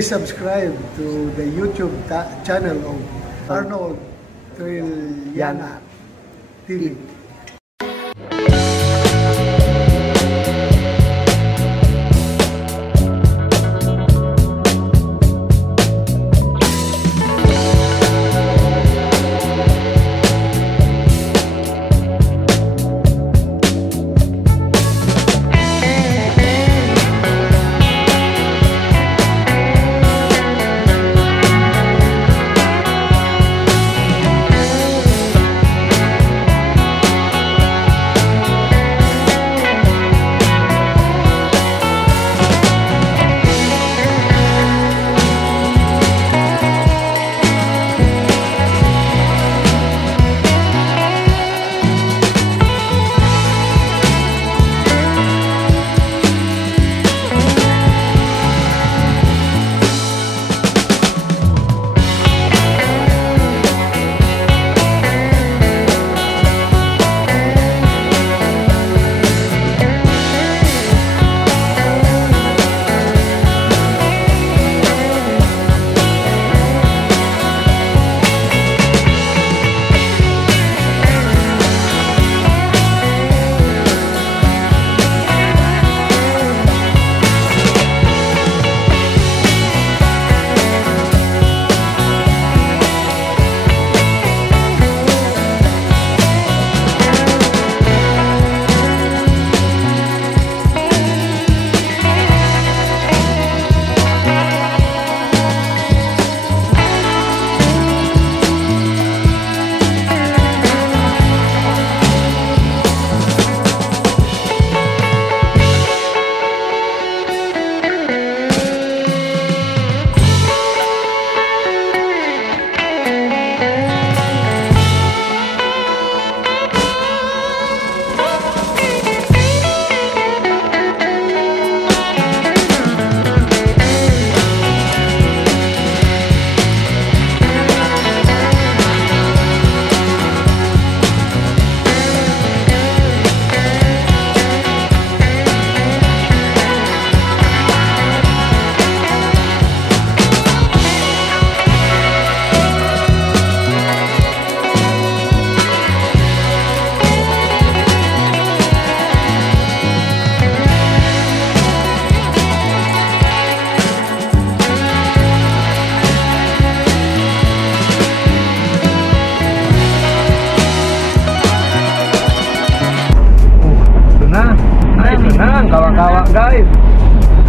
Please subscribe to the YouTube channel of Arnold Trilliana TV. Kawa-kawa guys,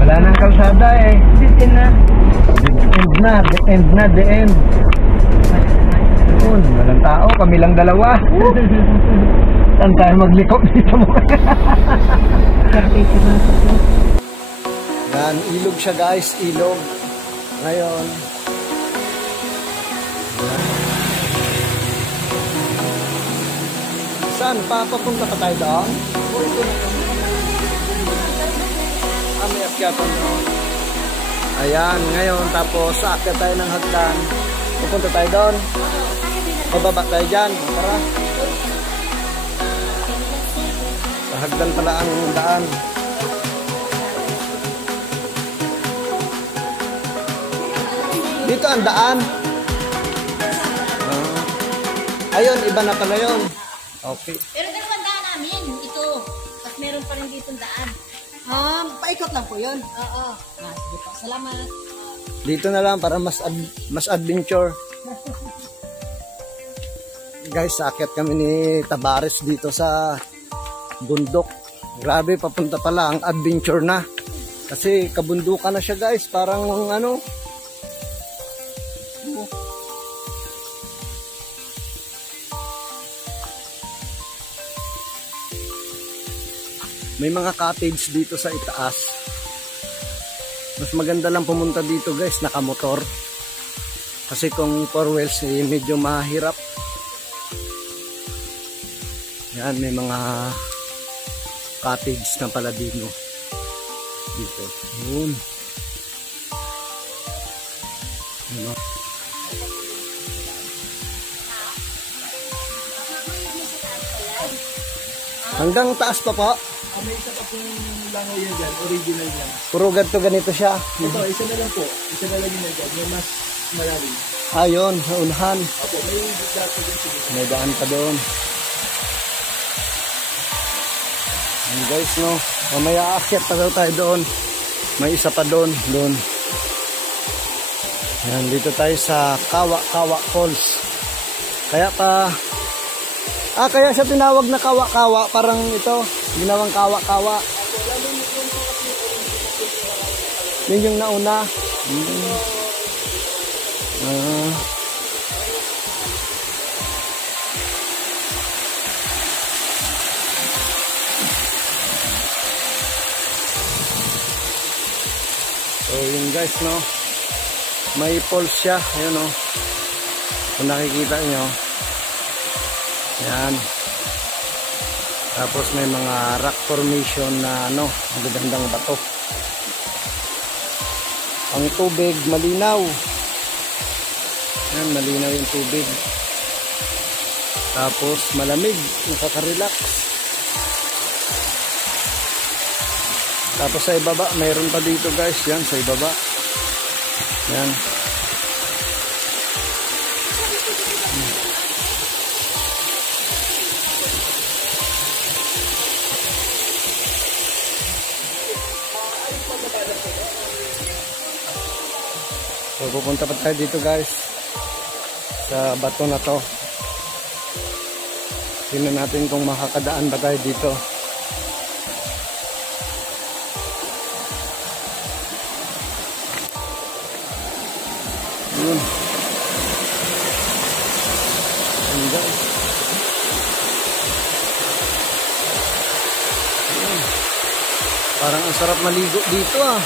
wala nang kalsada eh. The end. Yun, walang tao, kami lang dalawa. Saan tayo magliko dito mo? Yan, ilog siya guys, ilog. Ngayon, saan? Papunta pa tayo doon? May akyatan doon. Ayan, ngayon tapos aakyat tayo ng hagdan. Pupunta tayo doon. Bababa tayo dyan. Tara. Sa hagdan pala ang daan. Dito ang daan. Ayun, iba na pala yun. Okay. Pero dalawang daan namin. Ito. At meron pa rin dito daan. Paikot lang po yun. Oo. Sige po. Salamat. Dito na lang para mas adventure. Guys, aakyat kami ni Tabares dito sa bundok. Grabe, papunta pala ang adventure na. Kasi kabundukan na siya guys. Parang ano. May mga cottage dito sa itaas. Mas maganda lang pumunta dito guys, nakamotor. Kasi kung 4 wheels eh, medyo mahirap. Yan, may mga cottage ng Paladino dito. Yun. Hanggang taas pa po. May isa pa pong langaw yan dyan, original yan. Puro ganito siya. Ito, isa na lang po. Isa na lang yun dyan. May mas malalim. Ayun, sa unahan. Opo, may daan pa dyan siguro. May daan pa doon. Ayan guys, no. Mamaya aakyat pa daw tayo doon. May isa pa doon. Ayan, dito tayo sa Kawa Falls. Kaya siya tinawag na Kawa. Parang ito, ginawang Kawa. Yun yung nauna. So yun guys, no. May falls siya. Ayun, no. Kung nakikita nyo. Yan. Tapos may mga rock formation na magagandang bato. Ang tubig malinaw. Yan, malinaw yung tubig. Tapos malamig, nakaka-relax. Tapos sa ibaba, mayroon pa dito guys. Yan, sa ibaba. Yan. So pupunta pa tayo dito guys sa bato na to. Tingnan natin kung makakadaan ba tayo dito. Yun. Yun guys. Yun. Parang ang sarap maligo dito ah.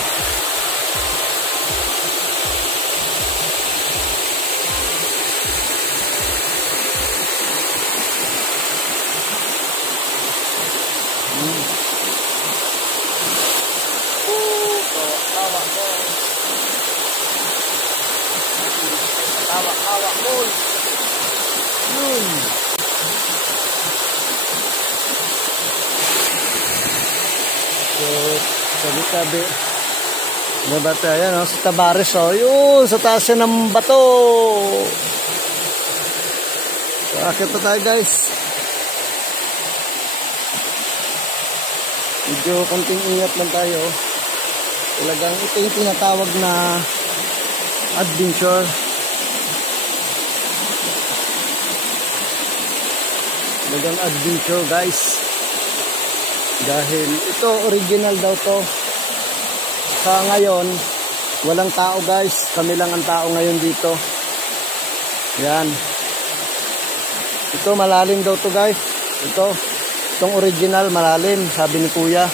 Kawa Falls. Yun. So, tabi-tabi. Diba tayo, no? Sa Tabares, oh. Yun, sa taas ng bato. So, akit pa tayo, guys. Medyo konting ingat lang tayo. Talagang ito yung tinatawag na adventure. Talagang adventure guys. Dahil ito original daw to. Sa ngayon, walang tao guys. Kami lang ang tao ngayon dito. Yan. Ito malalim daw to guys. Itong original malalim, sabi ni Kuya.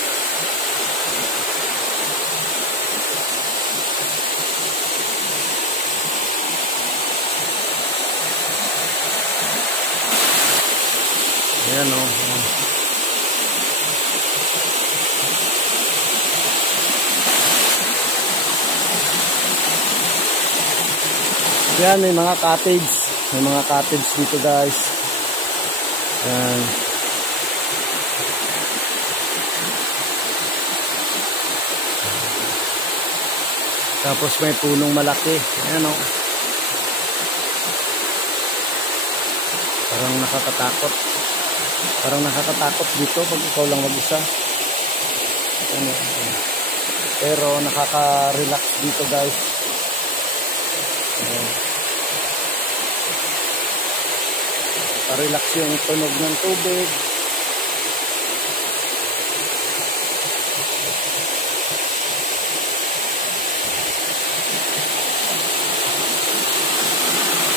Ayan o. Ayan, may mga cottage. May mga cottage dito guys. Ayan. Tapos may punong malaki. Ayan o. Parang nakakatakot. Parang nakakatakot dito pag ikaw lang mag-isa. Ano, pero nakaka-relax dito guys. Nakaka-relax yung tunog ng tubig.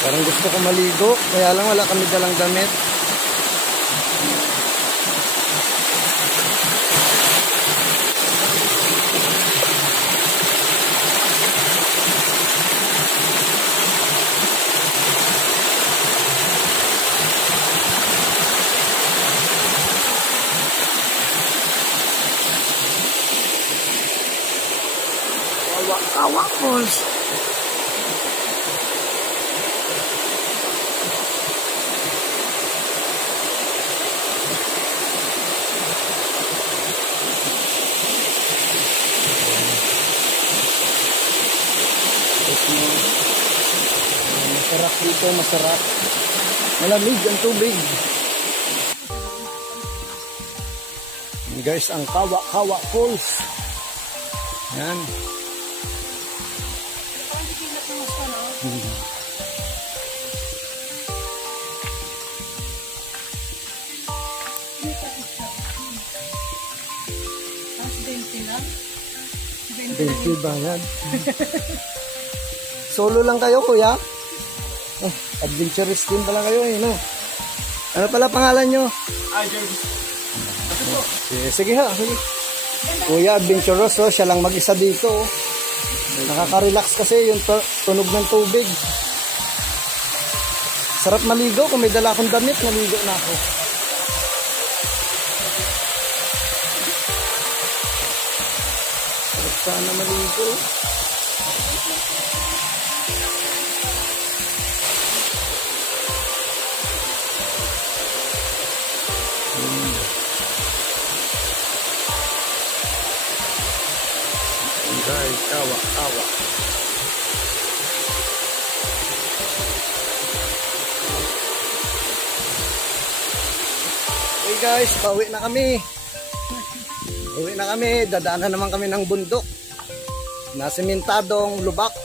Parang gusto ko maligo, kaya lang wala kami dalang damit. Kawa Falls. mag-relax dito, masarap. Malamig ang tubig. Yan guys, ang Kawa-Kawa Falls. Yan. Benti ba yan? Solo lang kayo, kuya? Oh, adventurous din pala kayo eh, no? Ano pala pangalan nyo? Sige ha, sige. Kuya, adventurous, oh, siya lang mag-isa dito. Oh. Nakaka-relax kasi yung tunog ng tubig. Sarap maligo. Kung may dala akong damit, maligo na ako. Sarap sana maligo. Guys, Kawa-Kawa. Hey guys, pauwi na kami. Uwi na kami, dadaanan naman kami ng bundok. Nasementadong lubak.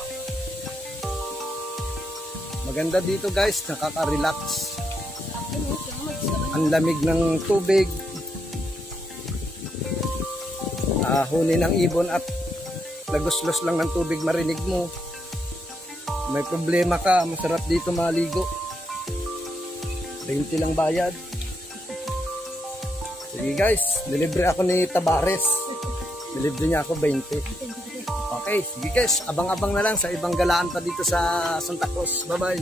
Maganda dito guys, nakaka-relax. Ang lamig ng tubig. Huni ng ibon at lagos-los lang ng tubig marinig mo. May problema ka, masarap dito maligo. 20 lang bayad. Sige guys, nilibre ako ni Tabares. Nilibre niya ako 20. Okay, sige guys, abang-abang na lang sa ibang galaan pa dito sa Santa Cruz. Bye-bye.